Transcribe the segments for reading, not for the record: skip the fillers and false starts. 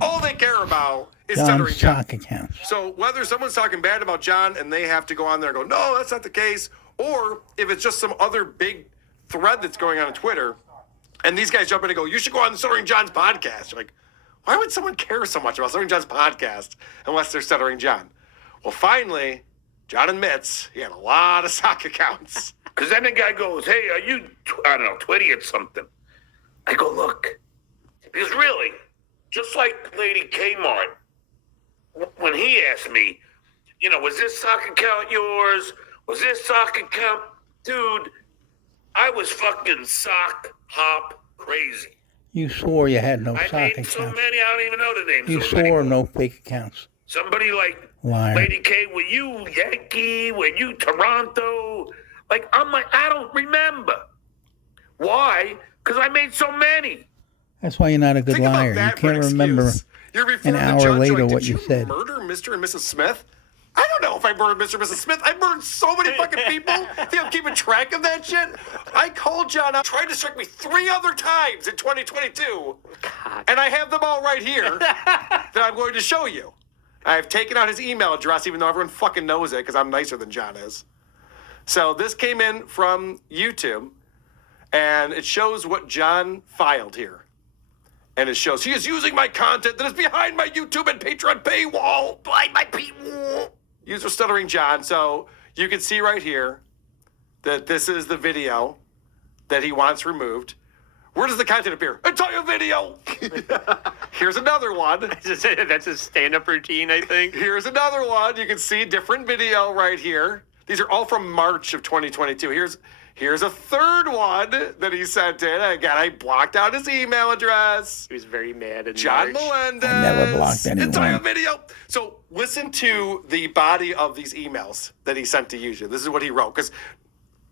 All they care about is John's stuttering John. sock accounts. So whether someone's talking bad about John and they have to go on there and go, no, that's not the case, or if it's just some other big thread that's going on Twitter, and these guys jump in and go, you should go on Stuttering John's podcast. You're like, why would someone care so much about Stuttering John's podcast unless they're Stuttering John? Well, finally, John admits he had a lot of sock accounts. Because then the guy goes, hey, are you, I don't know, Twitty or something? I go, look. Because really, just like Lady Kmart, when he asked me, was this sock account yours? Was this sock account? Dude, I was fucking sock hop crazy. You swore you had no I sock made accounts. so many, I don't even know the names. You of them swore anymore. no fake accounts. Somebody like Liar. Lady K, were you Yankee? Were you Toronto? Like, I'm like, I don't remember. Why? Because I made so many. That's why you're not a good Think liar. about that You for an can't remember excuse. You're referring an to hour judge, later like, what did you said. Murder Mr. and Mrs. Smith? I don't know if I murdered Mr. and Mrs. Smith. I murdered so many fucking people. Think I'm keeping track of that shit? I called John out, tried to strike me 3 other times in 2022. God. And I have them all right here that I'm going to show you. I've taken out his email address, even though everyone fucking knows it, because I'm nicer than John is. So this came in from YouTube, and it shows what John filed here. And it shows he is using my content that is behind my YouTube and Patreon paywall. Behind my paywall. User Stuttering John. So you can see right here that this is the video that he wants removed. Where does the content appear? Entire video. Here's another one. That's his stand-up routine, I think. Here's another one. You can see a different video right here. These are all from March of 2022. Here's a third one that he sent in. Again, I blocked out his email address. He was very mad in John March. Melendez. I never blocked anyone. Entire video. So listen to the body of these emails that he sent to YouTube. This is what he wrote. Because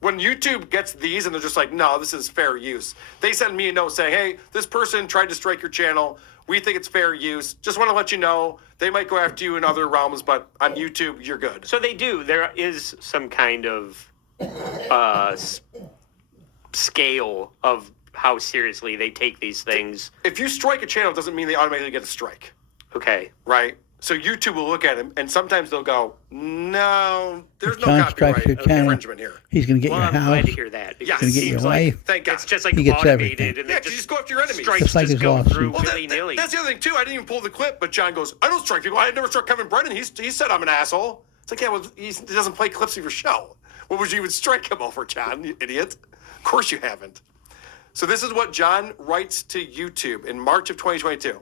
when YouTube gets these and they're just like, no, this is fair use. They send me a note saying, hey, this person tried to strike your channel. We think it's fair use. Just want to let you know they might go after you in other realms, but on YouTube, you're good. So they do. There is some kind of scale of how seriously they take these things. If you strike a channel, it doesn't mean they automatically get a strike, Okay. right? So YouTube will look at him, and sometimes they'll go, no, there's If no John strikes copyright your channel, infringement here. he's going to get Well, your I'm glad house. to hear that. Yes. because He's it going to get your seems like wife. Thank God. it's just like He gets automated, everything. and Yeah, they 'cause you just go after your enemies. strikes Just like his go lawsuit. through Well, willy-nilly. that's the other thing, too. I didn't even pull the clip, but John goes, I don't strike people. I never struck Kevin Brennan. He said I'm an asshole. It's like, yeah, well, he doesn't play clips of your show. What would you even strike him over, John, you idiot? Of course you haven't. So this is what John writes to YouTube in March of 2022.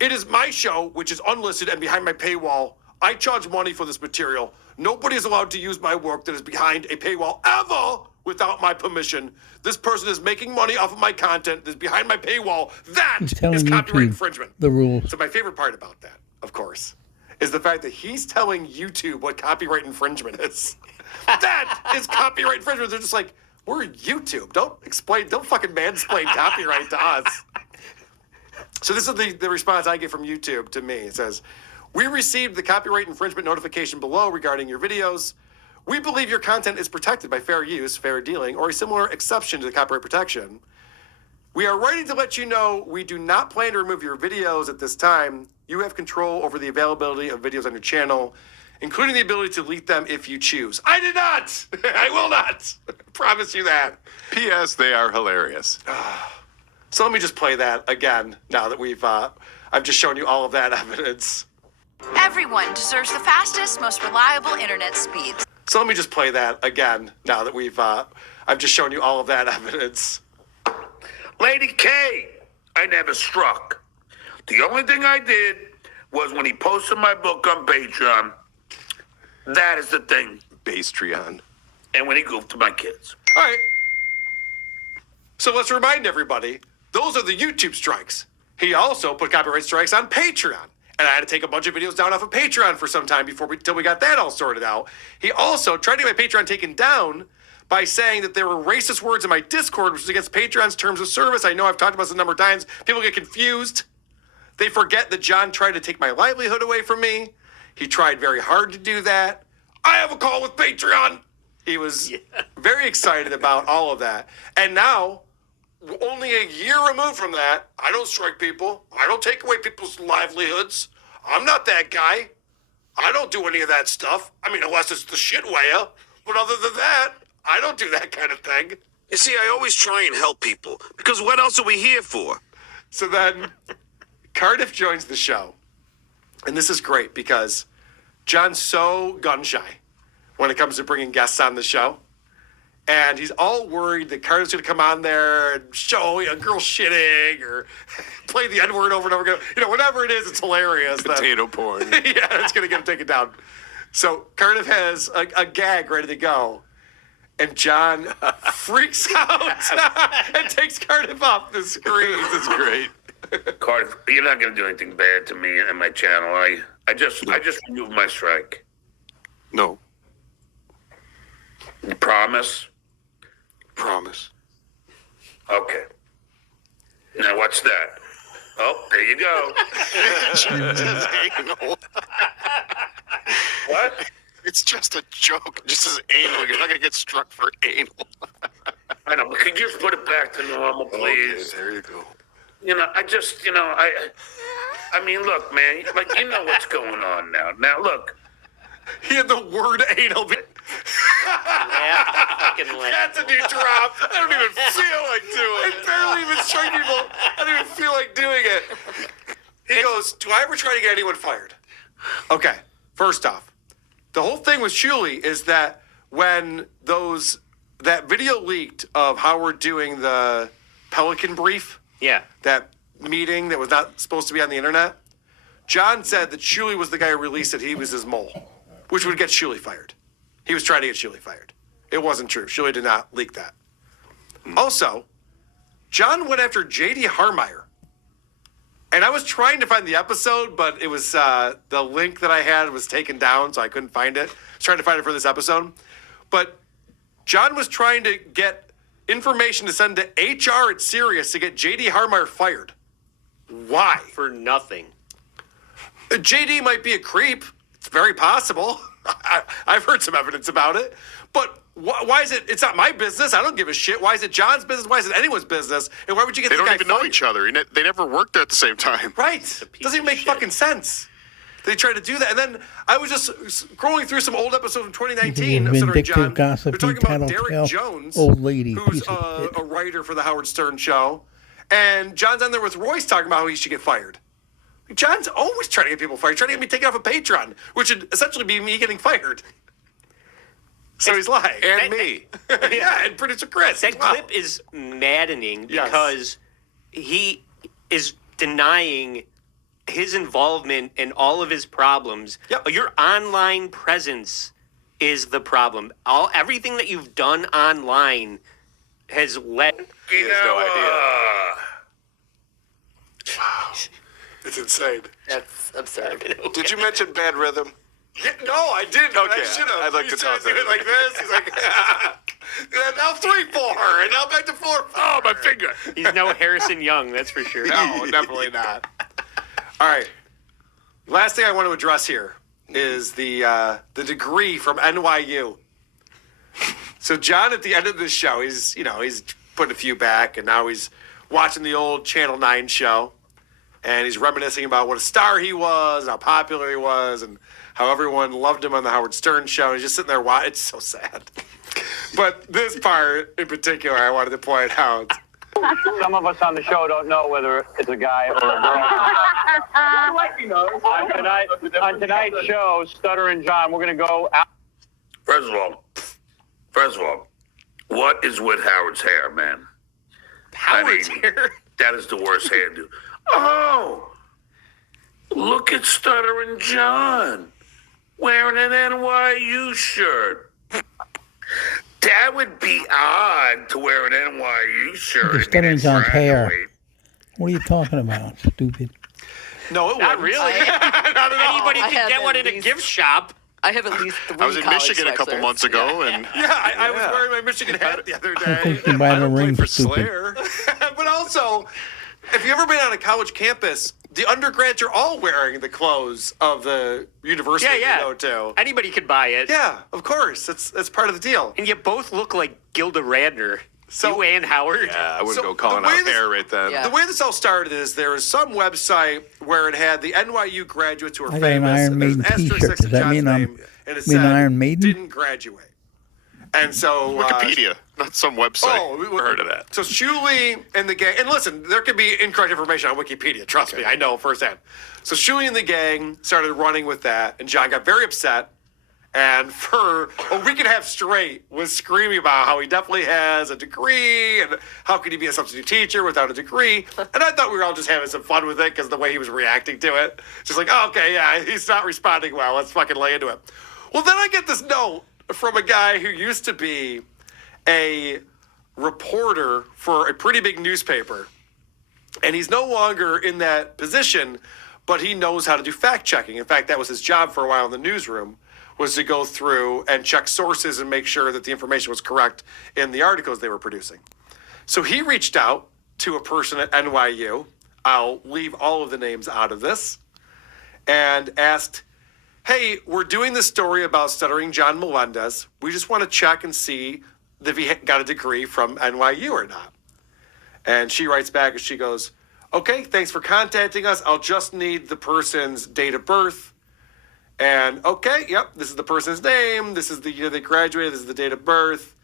It is my show, which is unlisted and behind my paywall. I charge money for this material. Nobody is allowed to use my work that is behind a paywall ever without my permission. This person is making money off of my content that is behind my paywall. That He's telling is copyright YouTube infringement. the rules. So my favorite part about that, of course, is the fact that he's telling YouTube what copyright infringement is. That is copyright infringement. They're just like, we're YouTube. Don't fucking mansplain copyright to us. So this is the response I get from YouTube to me. It says, we received the copyright infringement notification below regarding your videos. We believe your content is protected by fair use, fair dealing, or a similar exception to the copyright protection. We are writing to let you know we do not plan to remove your videos at this time. You have control over the availability of videos on your channel, including the ability to delete them if you choose. I did not. I will not. Promise you that. P.S. They are hilarious. So let me just play that again now that I've just shown you all of that evidence. Everyone deserves the fastest, most reliable internet speeds. So let me just play that again now that I've just shown you all of that evidence. Lady K, I never struck. The only thing I did was when he posted my book on Patreon. That is the thing. Bastrion. And when he goofed to my kids. All right. So let's remind everybody, those are the YouTube strikes. He also put copyright strikes on Patreon. And I had to take a bunch of videos down off of Patreon for some time till we got that all sorted out. He also tried to get my Patreon taken down by saying that there were racist words in my Discord, which is against Patreon's terms of service. I know I've talked about this a number of times. People get confused. They forget that John tried to take my livelihood away from me. He tried very hard to do that. I have a call with Patreon. He was very excited about all of that. And now only a year removed from that. I don't strike people. I don't take away people's livelihoods. I'm not that guy. I don't do any of that stuff. I mean, unless it's the shit way. But other than that, I don't do that kind of thing. You see, I always try and help people, because what else are we here for? So then Cardiff joins the show. And this is great because John's so gun shy when it comes to bringing guests on the show. And he's all worried that Cardiff's going to come on there and show a girl shitting or play the N-word over and over again. You know, whatever it is, it's hilarious. Potato porn. Yeah, it's going to get him taken down. So Cardiff has a gag ready to go. And John freaks out and takes Cardiff off the screen. This is great. Cardiff, you're not going to do anything bad to me and my channel. I just removed my strike. No. You promise? Promise. Okay. Now what's that? Oh, there you go. Just anal. What? It's just a joke. Just as anal. You're not going to get struck for anal. I know, but could you just put it back to normal, please? Okay, there you go. You know, I mean, look, man, like, you know what's going on now. Now, look. He had the word anal. That's a new drop. I don't even feel like doing it. I barely even strike people. I don't even feel like doing it. He goes, do I ever try to get anyone fired? Okay, first off, the whole thing with Shuli is that when that video leaked of how we're doing the Pelican brief, Yeah. that meeting that was not supposed to be on the internet, John said that Shuli was the guy who released it. He was his mole, which would get Shuli fired. He was trying to get Shuli fired. It wasn't true. Shuli did not leak that. Also, John went after J.D. Harmeyer. And I was trying to find the episode, but it was the link that I had was taken down, so I couldn't find it. I was trying to find it for this episode. But John was trying to get information to send to HR at Sirius to get J.D. Harmeyer fired. Why? For nothing. JD might be a creep. It's very possible. I've heard some evidence about it. But why is it? It's not my business. I don't give a shit. Why is it John's business? Why is it anyone's business? And why would you get They the don't guy even know fired? each other. They never worked there at the same time. Right. piece Doesn't even of make shit. fucking sense. They tried to do that. And then I was just scrolling through some old episodes from 2019 of Senator Vindictive, John. gossipy, They're talking about tattletale, Derek Jones, old lady, who's piece of shit. a writer for the Howard Stern show. And John's on there with Royce talking about how he should get fired. John's always trying to get people fired, trying to get me taken off of Patreon, which would essentially be me getting fired. So he's lying. And me. Yeah, and producer Chris. That as well. clip is maddening Yes. because he is denying his involvement in all of his problems. Yep. Your online presence is the problem. Everything that you've done online has led. You has no idea. It's insane. That's absurd. Did you mention bad rhythm? Yeah, no, I didn't. but Okay, I should have. I'd like to talk do it about like it. this. He's like, yeah, now 3-4, and now back to 4-4. Oh, my finger. He's no Harrison Young, that's for sure. No, definitely not. All right. Last thing I want to address here is the degree from NYU. So John, at the end of this show, he's putting a few back, and now he's watching the old Channel 9 show, and he's reminiscing about what a star he was, and how popular he was, and how everyone loved him on the Howard Stern show. And he's just sitting there watching. It's so sad. But this part in particular, I wanted to point out. Some of us on the show don't know whether it's a guy or a girl. On tonight's show, Stutter and John, we're going to go out. First of all, what is with Howard's hair, man? Howard's I mean, here. That is the worst hairdo. Oh, look at Stutter and John wearing an NYU shirt. That would be odd to wear an NYU shirt. Look at and Stutter and get John's hair. graduate. What are you talking about, stupid? No, it Not wasn't. really. Not at all. Anybody I can have get one at in a least- gift shop. I have at least 3 I was in college Michigan a couple sweatshirts. months ago, and Yeah, I was wearing my Michigan hat the other I think day. you can buy I the don't play ring, for stupid. Slayer. But also, if you've ever been on a college campus, the undergrads are all wearing the clothes of the university Yeah, yeah. they go to. Anybody could buy it. Yeah, of course. That's part of the deal. And you both look like Gilda Radner. So You and Howard. Yeah, I wouldn't So go calling the way out this- hair right then. Yeah. the way this all started is there was some website where it had the NYU graduates who were I got an famous. Iron and there's an Maiden asterisk t-shirt. next to Does that John's mean I'm- name, and it mean said Iron Maiden? didn't graduate. And so Wikipedia, not some website. Oh, Never heard of that. So Shuli and the gang, and listen, there could be incorrect information on Wikipedia. Trust me, I know firsthand. So Shuli and the gang started running with that, and John got very upset, and for a week and a half straight was screaming about how he definitely has a degree, and how could he be a substitute teacher without a degree? And I thought we were all just having some fun with it because the way he was reacting to it, just like, oh, okay, yeah, he's not responding well. Let's fucking lay into it. Well, then I get this note from a guy who used to be a reporter for a pretty big newspaper. And he's no longer in that position, but he knows how to do fact checking. In fact, that was his job for a while in the newsroom, was to go through and check sources and make sure that the information was correct in the articles they were producing. So he reached out to a person at NYU. I'll leave all of the names out of this, and asked, hey, we're doing this story about stuttering John Melendez. We just want to check and see if he got a degree from NYU or not. And she writes back and she goes, okay, thanks for contacting us. I'll just need the person's date of birth. And okay, yep, this is the person's name. This is the year they graduated. This is the date of birth.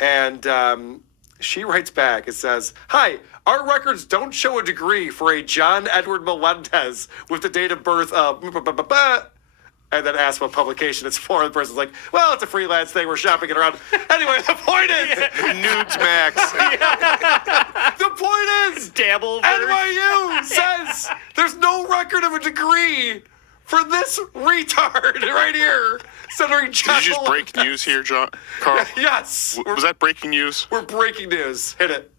And she writes back and says, hi, our records don't show a degree for a John Edward Melendez with the date of birth of and then asks what publication it's for. The person's like, well, it's a freelance thing. We're shopping it around. Anyway, the point is, Nudes Max. the point is, Dabble. NYU says there's no record of a degree for this retard right here. Stuttering John Did you just break Melendez. news here, John? Carl? Yes. Was that breaking news? We're breaking news. Hit it.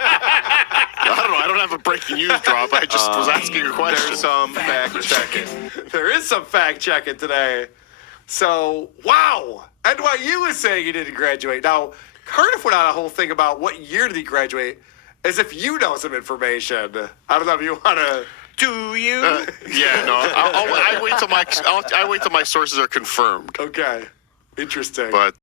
I don't know. I don't have a breaking news drop. I just was asking a question. There's some fact checking. There is some fact checking today. So, wow. NYU is saying he didn't graduate. Now, Cardiff went on a whole thing about what year did he graduate, as if you know some information. I don't know if you want to. Do you? Yeah, no. I wait till my sources are confirmed. Okay. Interesting. But